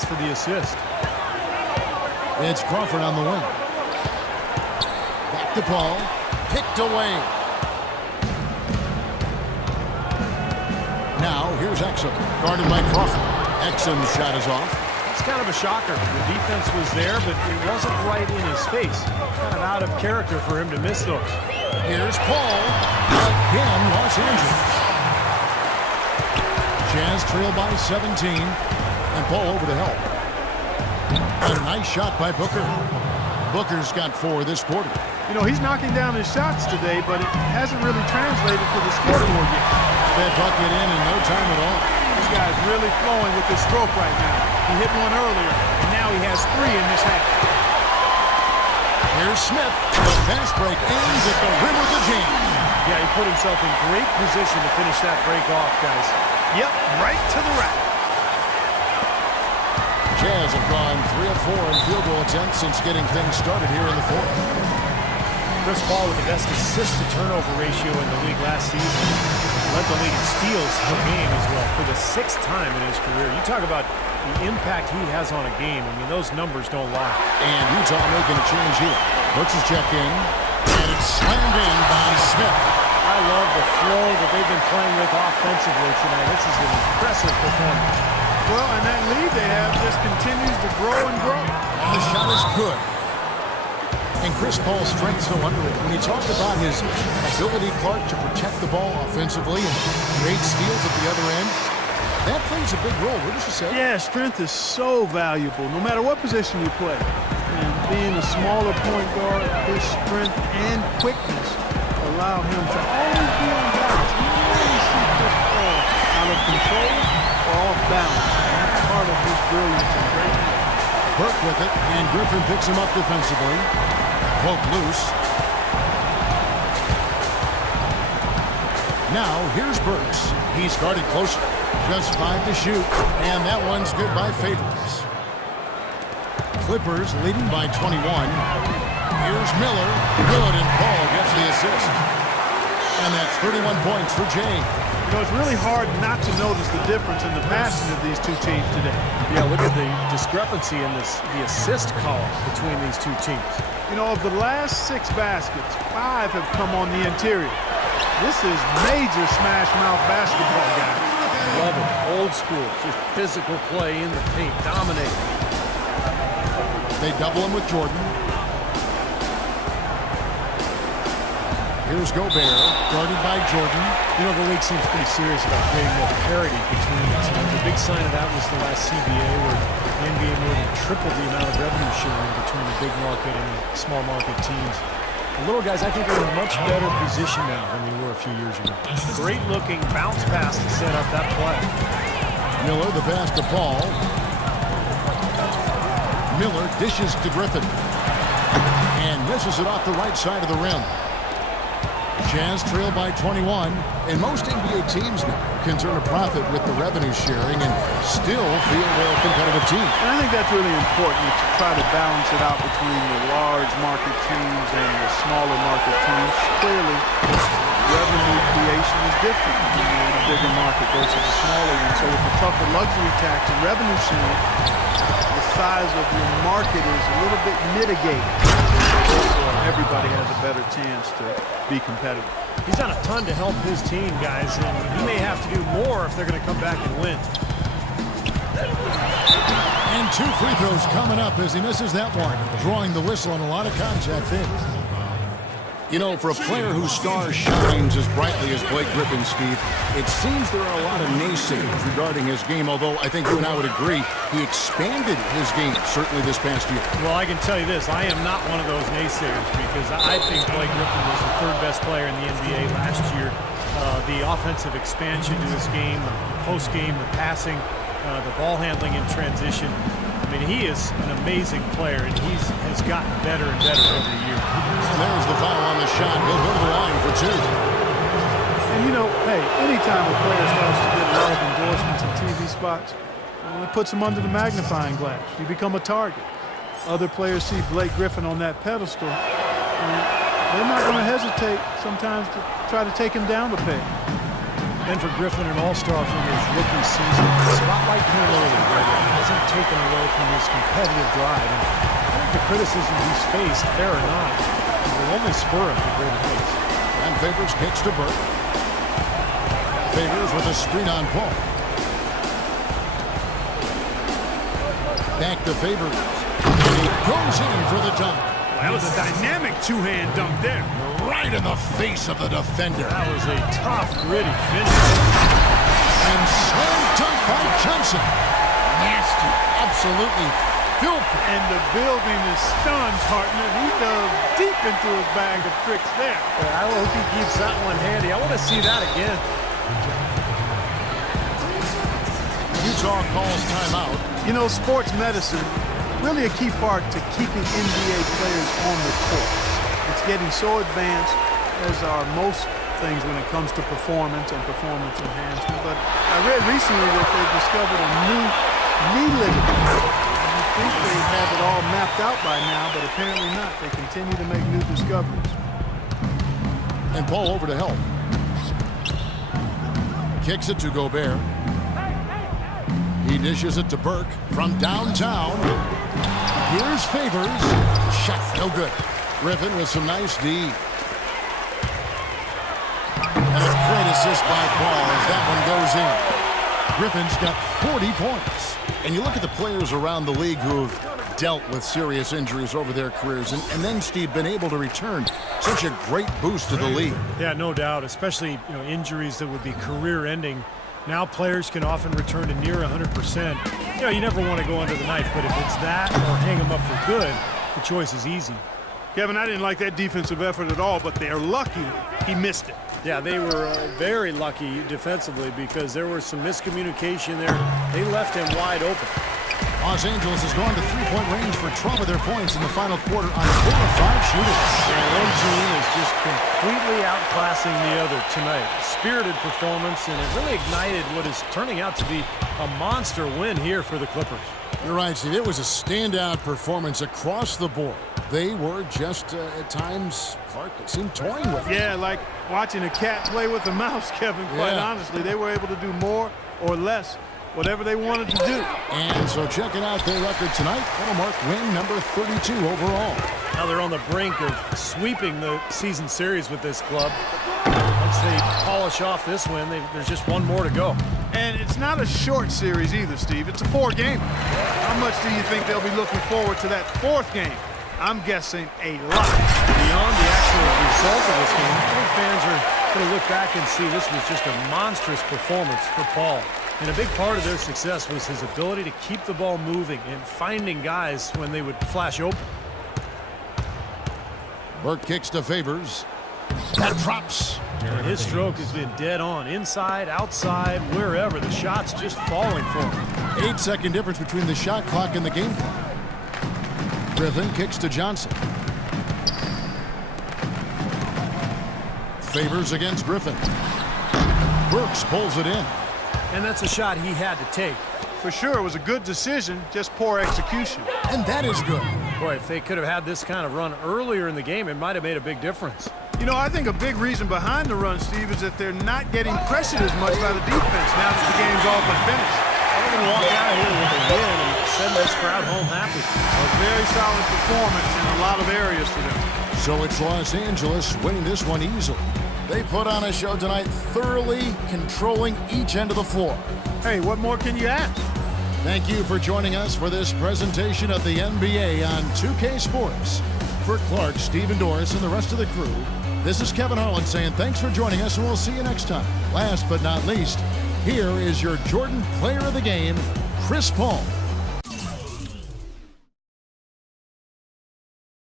pass for the assist. It's Crawford on the wing. Back to Paul. Picked away. Now, here's Exum. Guarded by Crawford. Exum's shot is off. It's kind of a shocker. The defense was there, but it wasn't right in his face. Kind of out of character for him to miss those. Here's Paul. Again, Los Angeles. Jazz trail by 17. And Paul over to help. And a nice shot by Booker. Booker's got 4 this quarter. You know, he's knocking down his shots today, but it hasn't really translated to the scoreboard yet. That bucket in no time at all. This guy's really flowing with his stroke right now. He hit one earlier, and now he has 3 in this half. Here's Smith. The fast break ends at the rim of the jam. Yeah, he put himself in great position to finish that break off, guys. Yep, right to the rack. Jazz have gone 3 of 4 in field goal attempts since getting things started here in the fourth. Chris Paul with the best assist-to-turnover ratio in the league last season. Led the league in steals per game as well for the 6th time in his career. You talk about the impact he has on a game. I mean, those numbers don't lie. And Utah making a change here. Brooks is checked in, and it's slammed in by Smith. I love the flow that they've been playing with offensively tonight. This is an impressive performance. Well, and that lead they have just continues to grow and grow. And the shot is good. And Chris Paul's strength so underrated. When he talked about his ability, Clark, to protect the ball offensively and create steals at the other end, that plays a big role, wouldn't you say? Yeah, strength is so valuable, no matter what position you play. And being a smaller point guard, his strength and quickness allow him to always be on balance. You really see Chris Paul out of control or off balance. And that's part of his brilliance and greatness. Burke with it, and Griffin picks him up defensively. Poke loose. Now, here's Burks. He's guarded closer. Just 5 to shoot, and that one's good by Favors. Clippers leading by 21. Here's Miller. Good, and Paul gets the assist. And that's 31 points for Jay. You know, it's really hard not to notice the difference in the passing of these two teams today. Yeah, look at the discrepancy in the assist column between these two teams. You know, of the last 6 baskets, 5 have come on the interior. This is major smash-mouth basketball, guys. Love it. Old school. Just physical play in the paint. Dominating. They double him with Jordan. Here's Gobert, guarded by Jordan. You know, the league seems pretty serious about creating more parity between the teams. A big sign of that was the last CBA, where the NBA more than tripled the amount of revenue sharing between the big market and the small market teams. The little guys, I think, are in a much better position now than they were a few years ago. Great looking bounce pass to set up that play. Miller, the pass to Paul. Miller dishes to Griffin. And misses it off the right side of the rim. Jazz trail by 21, and most NBA teams now can turn a profit with the revenue sharing and still field a competitive team. And I think that's really important to try to balance it out between the large market teams and the smaller market teams. Clearly, revenue creation is different in a bigger market versus a smaller one. So with the tougher luxury tax and revenue sharing, the size of your market is a little bit mitigated. Everybody has a better chance to be competitive. He's done a ton to help his team, guys, and he may have to do more if they're going to come back and win. And 2 free throws coming up as he misses that one, drawing the whistle on a lot of contact there. You know, for a player whose star shines as brightly as Blake Griffin, Steve, it seems there are a lot of naysayers regarding his game, although I think you and I would agree he expanded his game, certainly this past year. Well, I can tell you this, I am not one of those naysayers because I think Blake Griffin was the 3rd best player in the NBA last year. The offensive expansion to his game, the post-game, the passing, the ball handling in transition. I mean, he is an amazing player, and he has gotten better and better every year. And there's the foul on the shot. He'll go to the line for 2. And, you know, hey, anytime a player starts to get a lot of endorsements and TV spots, it puts him under the magnifying glass. You become a target. Other players see Blake Griffin on that pedestal, and they're not going to hesitate sometimes to try to take him down a peg. Then for Griffin, an all-star from his rookie season. The spotlight came early, but it hasn't taken away from his competitive drive. And I think the criticism he's faced, fair or not, will only spur him to greater heights. And Favors kicks to Burke. Favors with a screen on Paul. Back to Favors. He goes in for the dunk. That was a dynamic two-hand dunk there. Right in the face of the defender. That was a tough, gritty finish. And slam dunk by Johnson. Nasty. Absolutely filthy. And the building is stunned, partner. He dug deep into his bag of tricks there. I hope he keeps that one handy. I want to see that again. Utah calls timeout. You know, sports medicine, really a key part to keeping NBA players on the court. It's getting so advanced, as are most things when it comes to performance and performance enhancement. But I read recently that they've discovered a new knee ligament. You think they have it all mapped out by now, but apparently not. They continue to make new discoveries. And Paul over to help. Kicks it to Gobert. He dishes it to Burke from downtown. Here's Favors. Shot no good. Griffin with some nice D. And a great assist by Paul as that one goes in. Griffin's got 40 points. And you look at the players around the league who have dealt with serious injuries over their careers and then, Steve, been able to return. Such a great boost to the league. Yeah, no doubt, especially injuries that would be career-ending. Now players can often return to near 100%. You never want to go under the knife, but if it's that or hang them up for good, the choice is easy. Kevin, I didn't like that defensive effort at all, but they're lucky he missed it. Yeah, they were very lucky defensively because there was some miscommunication there. They left him wide open. Los Angeles has gone to three-point range for 12 of their points in the final quarter on 4 of 5 shooting. One team is just completely outclassing the other tonight. Spirited performance, and it really ignited what is turning out to be a monster win here for the Clippers. You're right, Steve. It was a standout performance across the board. They were just, at times, Clark, it seemed toying with it. Yeah, like watching a cat play with a mouse, Kevin, quite honestly. They were able to do more or less, whatever they wanted to do. And so checking out their record tonight, that'll mark win number 32 overall. Now they're on the brink of sweeping the season series with this club. Once they polish off this win, there's just one more to go. And it's not a short series either, Steve. It's a 4-game. How much do you think they'll be looking forward to that 4th game? I'm guessing a lot. Beyond the actual result of this game, I think fans are going to look back and see this was just a monstrous performance for Paul. And a big part of their success was his ability to keep the ball moving and finding guys when they would flash open. Burke kicks to Favors. That drops. And his stroke has been dead on. Inside, outside, wherever. The shot's just falling for him. 8-second difference between the shot clock and the game clock. Griffin kicks to Johnson. Favors against Griffin. Burks pulls it in. And that's a shot he had to take. For sure, it was a good decision, just poor execution. And that is good. Boy, if they could have had this kind of run earlier in the game, it might have made a big difference. You know, I think a big reason behind the run, Steve, is that they're not getting pressured as much by the defense now that the game's all but finished. They're going to walk out here with a win and send this crowd home happy. A very solid performance in a lot of areas for them. So it's Los Angeles winning this one easily. They put on a show tonight, thoroughly controlling each end of the floor. Hey, what more can you ask? Thank you for joining us for this presentation of the NBA on 2K Sports. For Clark, Steve, and Doris, and the rest of the crew, this is Kevin Harlan saying thanks for joining us, and we'll see you next time. Last but not least, here is your Jordan Player of the Game, Chris Paul.